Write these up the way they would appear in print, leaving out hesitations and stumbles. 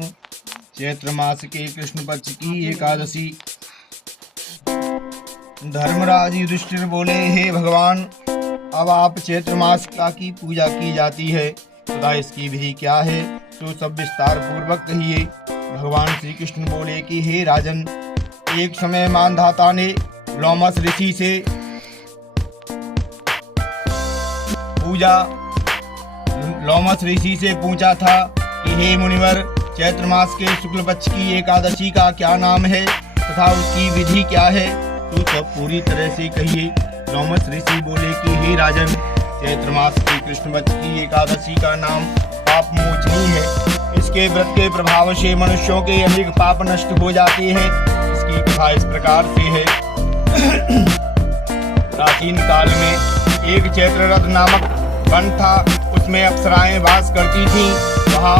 चैत्र मास के कृष्ण पक्ष की एकादशी। धर्मराज युधिष्ठिर बोले, हे भगवान, अब आप चैत्र मास का की पूजा की जाती है तथा इसकी विधि क्या है, तो सब विस्तार पूर्वक कहिए। भगवान श्री कृष्ण बोले कि हे राजन, एक समय मानधाता ने लोमस ऋषि से पूछा था कि हे मुनिवर, चैत्र मास के शुक्ल पक्ष की एकादशी का क्या नाम है तथा उसकी विधि क्या है, तो सब पूरी तरह से कहिए। लोमस ऋषि बोले कि हे राजन, चैत्र मास के कृष्ण पक्ष की एकादशी का नाम पाप मोचनी है। इसके व्रत के प्रभाव से मनुष्यों के अनेक पाप नष्ट हो जाते हैं। इसकी कथा इस प्रकार से है। प्राचीन काल में एक चैत्ररथ नामक वन था। उसमें अप्सराएं वास करती थीं। वहाँ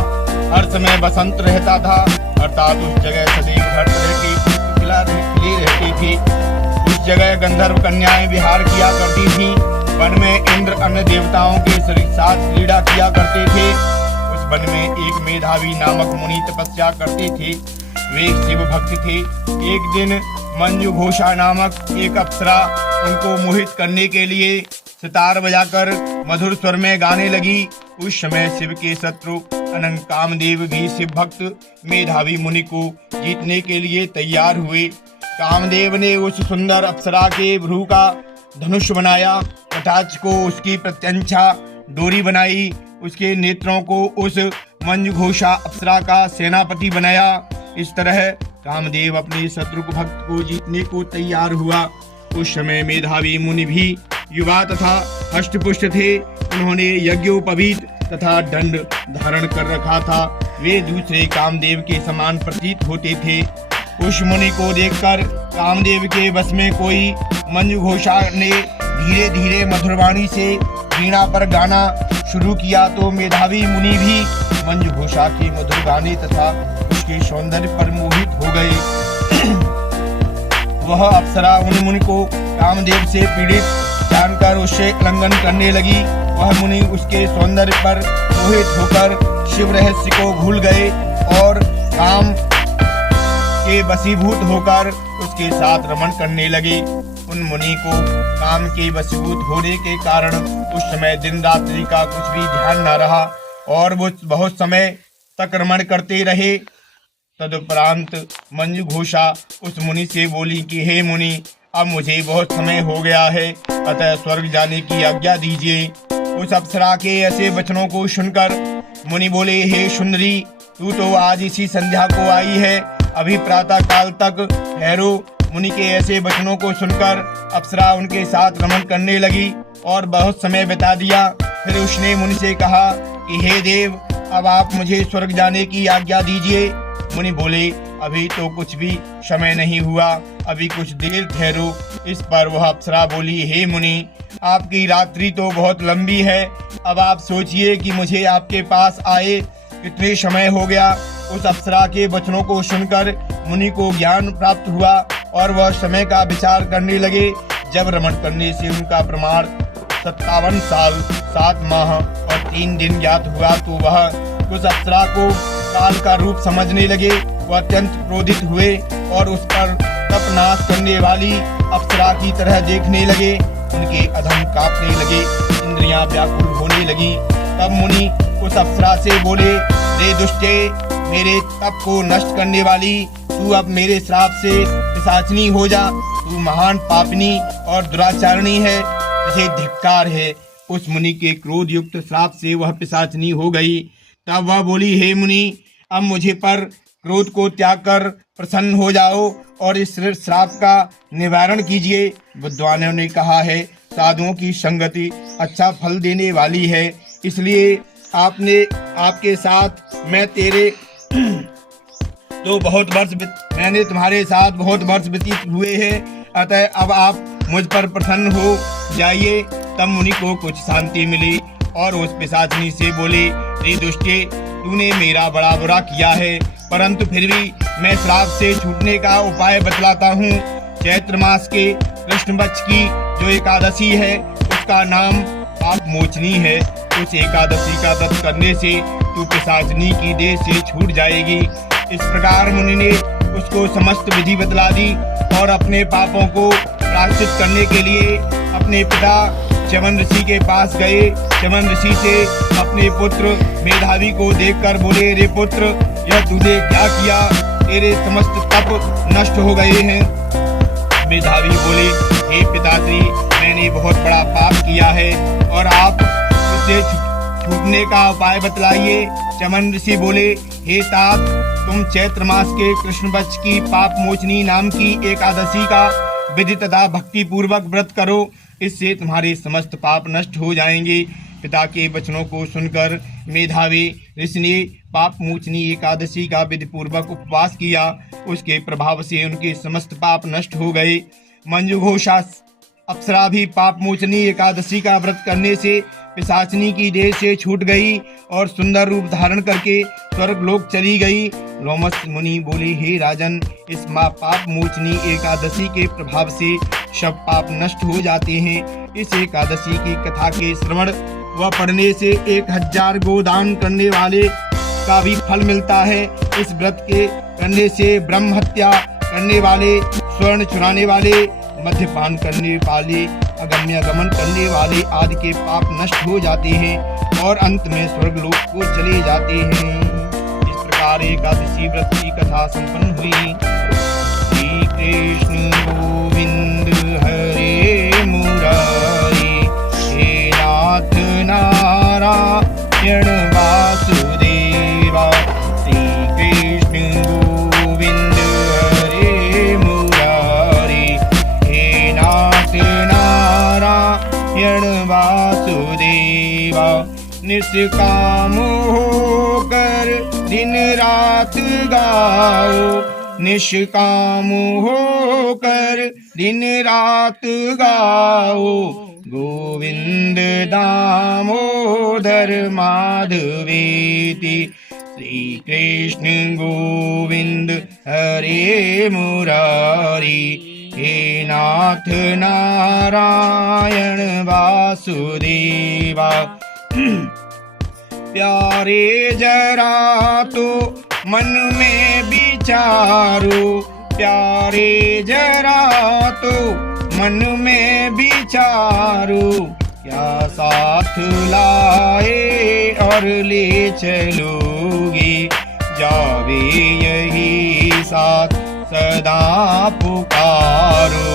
हर समय बसंत रहता था, अर्थात उस जगह सदैव हर तरह की खिली रहती थी। उस जगह गंधर्व कन्याएं विहार किया करती थीं। वन में इंद्र अन्य देवताओं के साथ क्रीड़ा किया करते थे। उस वन में एक मेधावी नामक मुनि तपस्या करते थे। वे शिव भक्त थे। एक दिन मंजू घोषा नामक एक अप्सरा उनको मोहित करने के लिए सितार बजाकर मधुर स्वर में गाने लगी। उस समय शिव के शत्रु अनंत कामदेव भी शिव भक्त मेधावी मुनि को जीतने के लिए तैयार हुए। कामदेव ने उस सुंदर अप्सरा के भ्रू का धनुष बनाया, कटाक्ष को उसकी प्रत्यंछा डोरी बनाई, उसके नेत्रों को उस मंजूघोषा अप्सरा का सेनापति बनाया। इस तरह कामदेव अपने शत्रु भक्त को जीतने को तैयार हुआ। उस समय मेधावी मुनि भी युवा तथा हष्टपुष्ट थे। उन्होंने यज्ञोपवीत तथा दंड धारण कर रखा था। वे दूसरे कामदेव के समान प्रतीत होते थे। उस मुनि को देखकर कामदेव के बस में कोई मंजूघोषा ने धीरे धीरे मधुरवाणी से वीणा पर गाना शुरू किया तो मेधावी मुनि भी मंजूघोषा के मधुर गाने तथा उसके सौंदर्य पर मोहित हो गए। वह अप्सरा उन मुनि को कामदेव से पीड़ित जानकर उससे उल्लंघन करने लगी। वह मुनि उसके सौंदर्य पर मोहित होकर शिव रहस्य को भूल गए और काम के वशीभूत होकर उसके साथ रमण करने लगे। उन मुनि को काम के वशीभूत होने के कारण उस समय दिन रात्रि का कुछ भी ध्यान न रहा और वो बहुत समय तक रमण करते रहे। तदुपरांत मंजूघोषा उस मुनि से बोली कि हे मुनि, अब मुझे बहुत समय हो गया है, अतः स्वर्ग जाने की आज्ञा दीजिए। उस अप्सरा के ऐसे वचनों को सुनकर मुनि बोले, हे सुंदरी, तू तो आज इसी संध्या को आई है, अभी प्रातः काल तक ठहरो। मुनि के ऐसे वचनों को सुनकर अप्सरा उनके साथ रमण करने लगी और बहुत समय बिता दिया। फिर उसने मुनि से कहा कि हे देव, अब आप मुझे स्वर्ग जाने की आज्ञा दीजिए। मुनि बोले, अभी तो कुछ भी समय नहीं हुआ, अभी कुछ देर ठहरो। इस पर वह अप्सरा बोली, हे मुनि, आपकी रात्रि तो बहुत लंबी है। अब आप सोचिए कि मुझे आपके पास आए कितने समय हो गया। उस अप्सरा के वचनों को सुनकर मुनि को ज्ञान प्राप्त हुआ और वह समय का विचार करने लगे। जब रमण करने से उनका प्रमाण 57 साल 7 माह और 3 दिन ज्ञात हुआ तो वह उस अप्सरा को काल का रूप समझने लगे। वह अत्यंत क्रोधित हुए और उस पर तप नाश करने वाली अप्सरा की तरह देखने लगे। उनके अधम कांपने लगे, इंद्रियां व्याकुल होने लगी। तब मुनि उस अप्सरा से बोले, रे दुष्टे, मेरे तप को नष्ट करने वाली, तू अब मेरे श्राप से पिशाचनी हो जा। तू महान पापिनी और दुराचारणी है, तुझे धिक्कार है। उस मुनि के क्रोध युक्त श्राप से वह पिशाचनी हो गई। तब वह बोली, हे मुनि, अब मुझे पर क्रोध को त्याग कर प्रसन्न हो जाओ और इस श्राप का निवारण कीजिए। विद्वानों ने कहा है, साधुओं की संगति अच्छा फल देने वाली है, इसलिए आपके साथ मैंने तुम्हारे साथ बहुत वर्ष व्यतीत हुए हैं, अतः अब आप मुझ पर प्रसन्न हो जाइए। तब मुनि को कुछ शांति मिली और उस पिशाचिनी से बोले, रे दुष्टे, तूने मेरा बड़ा बुरा किया है, परंतु फिर भी मैं श्राप से छूटने का उपाय बतलाता हूँ। चैत्र मास के कृष्ण पक्ष की जो एकादशी है उसका नाम पाप मोचनी है। उस एकादशी का व्रत करने से तू पिशाचनी की देह से छूट जाएगी। इस प्रकार मुनि ने उसको समस्त विधि बतला दी और अपने पापों को प्रायश्चित करने के लिए अपने पिता च्यवन ऋषि के पास गए। च्यवन ऋषि से अपने पुत्र मेधावी को देखकर बोले, रे पुत्र, यह तूने क्या किया? तेरे समस्त तप नष्ट हो गए हैं। मेधावी बोले, हे पिताश्री, मैंने बहुत बड़ा पाप किया है और आप उससे छूटने का उपाय बतलाइए। च्यवन ऋषि बोले, हे तात, तुम चैत्र मास के कृष्ण पक्ष की पाप मोचनी नाम की एकादशी का विधि तथा भक्ति पूर्वक व्रत करो, इससे तुम्हारे समस्त पाप नष्ट हो जाएंगे। पिता के वचनों को सुनकर मेधावी ऋषि ने पाप मोचनी एकादशी का विधि पूर्वक उपवास किया। उसके प्रभाव से उनके समस्त पाप नष्ट हो गए। मंजुघोषा अप्सरा भी पाप मोचनी एकादशी का व्रत करने से पिशाचनी की देह से छूट गई और सुंदर रूप धारण करके स्वर्ग लोक चली गई। लोमस मुनि बोले, हे राजन, इस पाप मोचनी एकादशी के प्रभाव से सब पाप नष्ट हो जाते हैं। इस एकादशी की कथा के श्रवण व पढ़ने से 1000 गोदान करने वाले का भी फल मिलता है। इस व्रत के करने से ब्रह्म हत्या करने वाले, स्वर्ण चुराने वाले, मद्यपान करने वाले, अगम्य गमन करने वाले आदि के पाप नष्ट हो जाते हैं और अंत में स्वर्गलोक को चले जाते हैं। इस प्रकार एकादशी व्रत की कथा संपन्न हुई। श्री कृष्ण गोविंद हरे मुरारी, हे नाथ नारायण वासुदेवा। श्री कृष्ण गोविंद हरे मुरारी, हे नाथ नारायण वासुदेवा। निष्काम होकर दिन रात गाओ, निष्काम होकर दिन रात गाओ। गोविंद दामोदर माधवेति, श्री कृष्ण गोविंद हरे मुरारी, हे नाथ नारायण वासुदेवा। प्यारे जरा तो मन में विचारो, प्यारे जरा तो मन में विचारो। क्या साथ लाए और ले चलोगे, जावे यही साथ सदा पुकारो।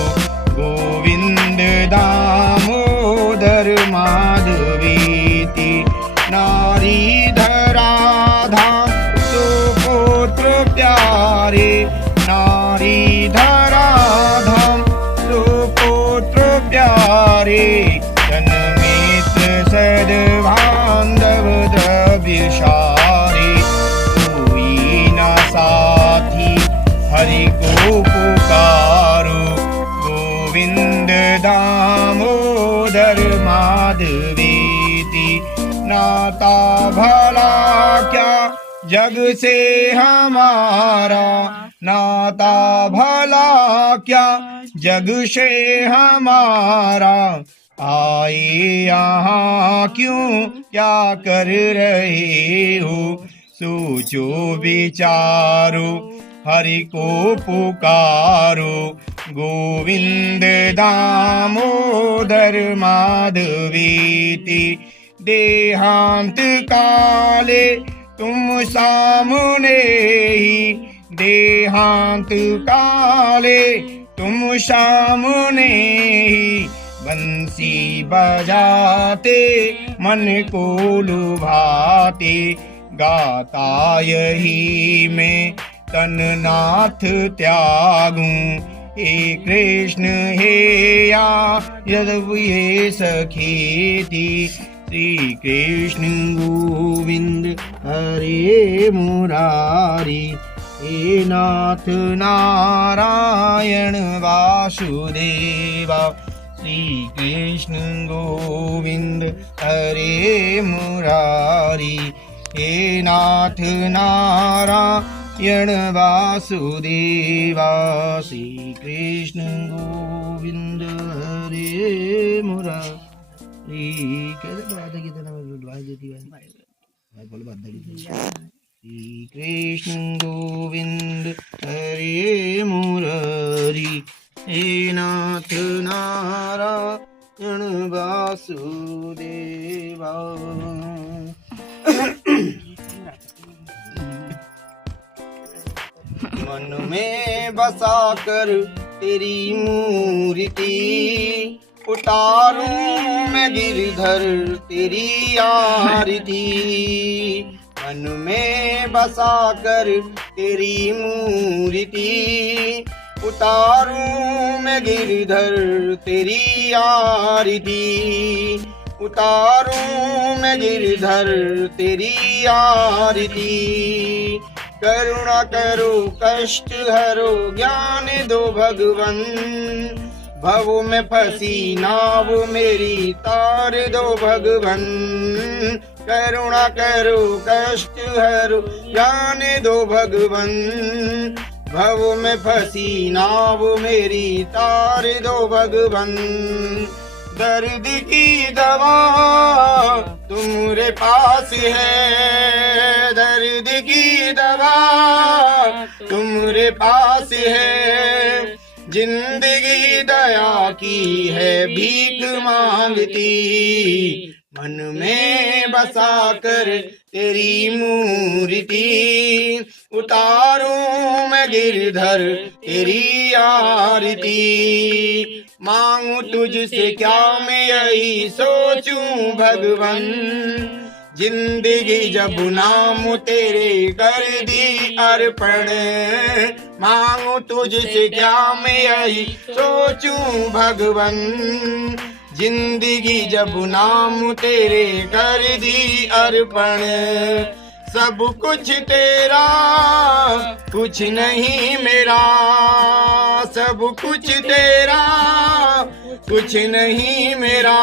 गोविंद दामोदर माधवेति, नारी धरा धाम सुपुत्र प्यारे, नारी धरा धाम सुपुत्र प्यारे। जन्मित्र सद्बांधव द्रव्यशारे, कोई न साथी हरि को पुकारो। गोविंद दामोदर माधवेति, नाता भला क्या जग से हमारा, नाता भला क्या जग से हमारा। आए यहाँ क्यों क्या कर रहे हो, सोचो विचारो हरि को पुकारो। गोविंद दामोदर माधवेति, देहांत काले तुम सामने ही, देहांत काले तुम सामने ही। बंसी बजाते मन को लुभाते, गाता यही मैं तन नाथ त्यागूं। हे कृष्ण हे या यदव ये सखेति, श्री कृष्ण गोविंद हरे मुरारी, हे नाथ नारायण वासुदेवा। श्री कृष्ण गोविंद हरे मुरारी, हे नाथ नारायण वासुदेवा। श्री कृष्ण गोविंद हरे मुरारी। कैसे बात है, कितना देती है। श्री कृष्ण गोविंद हरे मुरारी, हे नाथ नारायण वासुदेवा। मन में बसा कर तेरी मूर्ति, उतारूं मैं गिरधर तेरी आरती। मन में बसा कर तेरी मूर्ति, उतारूं मैं गिरधर तेरी आरती। उतारूं मैं गिरधर तेरी आरती। करुणा करो कष्ट हरो ज्ञान दो भगवन, भव में फंसी नाव मेरी तार दो भगवन। करुणा करो कष्ट हरो ज्ञान दो भगवन, भव में फंसी नाव मेरी तार दो भगवन। दर्द की दवा तुम्हारे पास है, दर्द की दवा तुम्हारे पास है। जिंदगी दया की है भीख मांगती, मन में बसा कर तेरी मूर्ति। उतारूं मैं गिरधर तेरी आरती। मांगू तुझसे क्या मैं यही सोचूं भगवन, जिंदगी जब नाम तेरे कर दी अर्पण। मांगू तुझसे क्या मैं यही सोचूं भगवन, जिंदगी जब नाम तेरे कर दी अर्पण। सब कुछ तेरा कुछ नहीं मेरा, सब कुछ तेरा कुछ नहीं मेरा।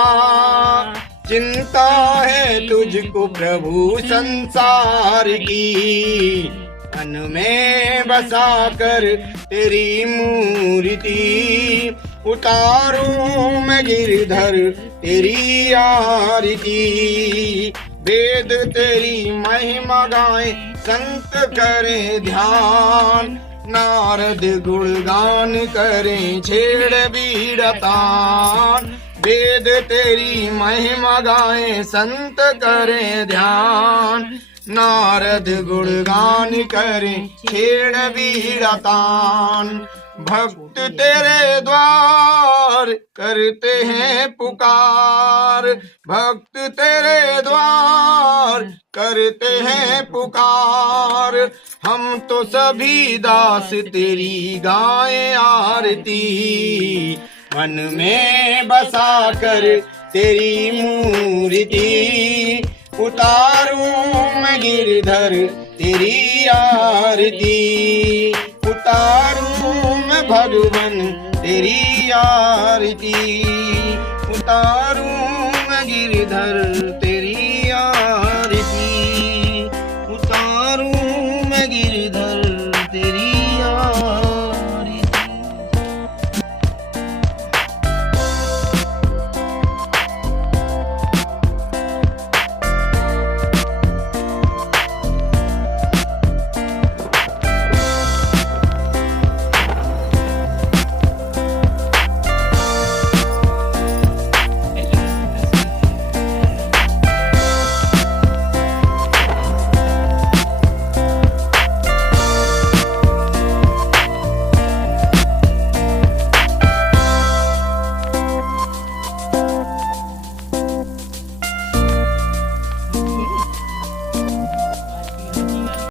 चिंता है तुझको प्रभु संसार की, मन में बसा कर तेरी मूर्ति। उतारूं मैं गिरधर तेरी आरती। वेद तेरी महिमा गाएं संत करें ध्यान, नारद गुणगान करें छेड़ बीड़तान। वेद तेरी महिमा गाएं संत करें ध्यान, नारद गुणगान करें छेड़ बीड़तान। भक्त तेरे द्वार करते हैं पुकार, भक्त तेरे द्वार करते हैं पुकार। हम तो सभी दास तेरी गाएं आरती, मन में बसा कर तेरी मूर्ति। उतारूं मैं गिरधर तेरी आरती। उतारूं मैं भगवन तेरी आरती। उतारूं मैं गिरधर